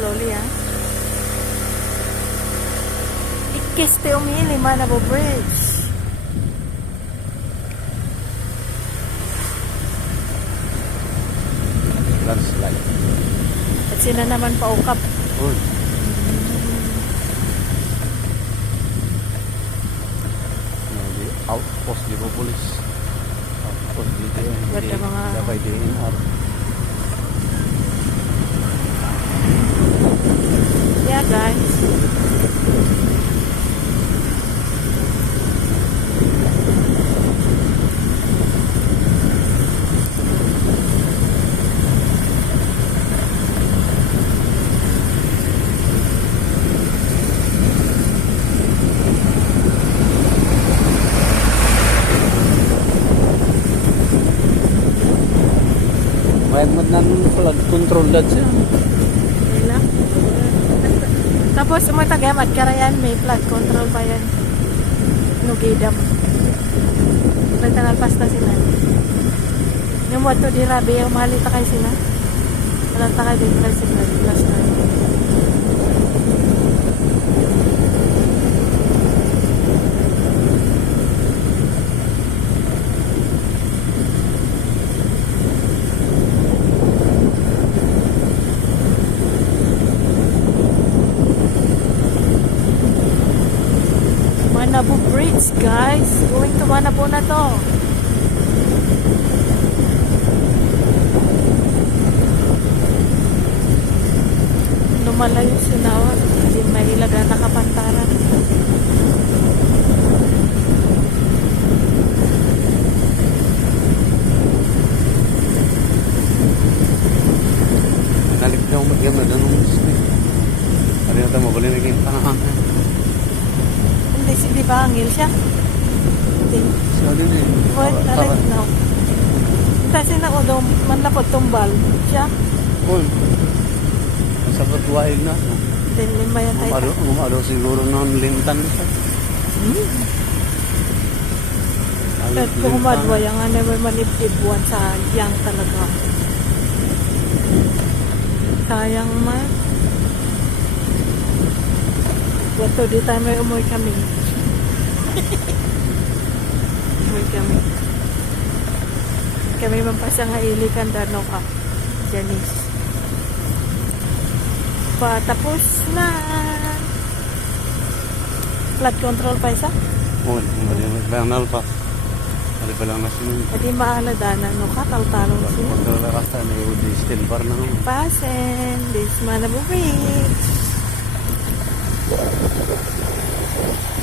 slowly, ah. Ikiste umili, Manabo Bridge. Landslide. At sina naman paukap. Oh. Outpost di po police. Outpost dito yan. Ganda mga... Sabay DNR. Yeah, guys. Mayroon mo ng flood control lads yan. Nila. Tapos umatagamat karayan may flood control pa yan. Nugidam. Nagtanalpas na sila. Yung wato di rabi yung mahalita kayo sila. Malanta kayo din kayo sila. Last time. Manabo Bridge, guys. Going to Manabo na to. Lumalayo sinawag. Hindi mahilag na nakapantaran. Nalik daw mag-gamad. Anong gusto? Ano na tayo mabali naging panahang. Hindi ba angil siya? Hindi. Siya din eh. What? Nalit now. Kasi na o daw manlapot tumbal. Siya? Cool. Sa patuwaig na. Then lima yan tayo. Umaro siguro ng lintan siya. Kahit kung umadwa yung never malibdib buwan sa yang talaga. Sayang man. Wato di tayo may umoy kami. Umoy kami. Kami mampasa nga ilikan dano ka. Janice. Patapos na. Flood control pa isa? Oo, magbanal pa. Mali pa lang na sinunod. Hindi maalala no ka, taltalong siya. Control na kasta, may still bar na. Pasen, this Manabo Bridge.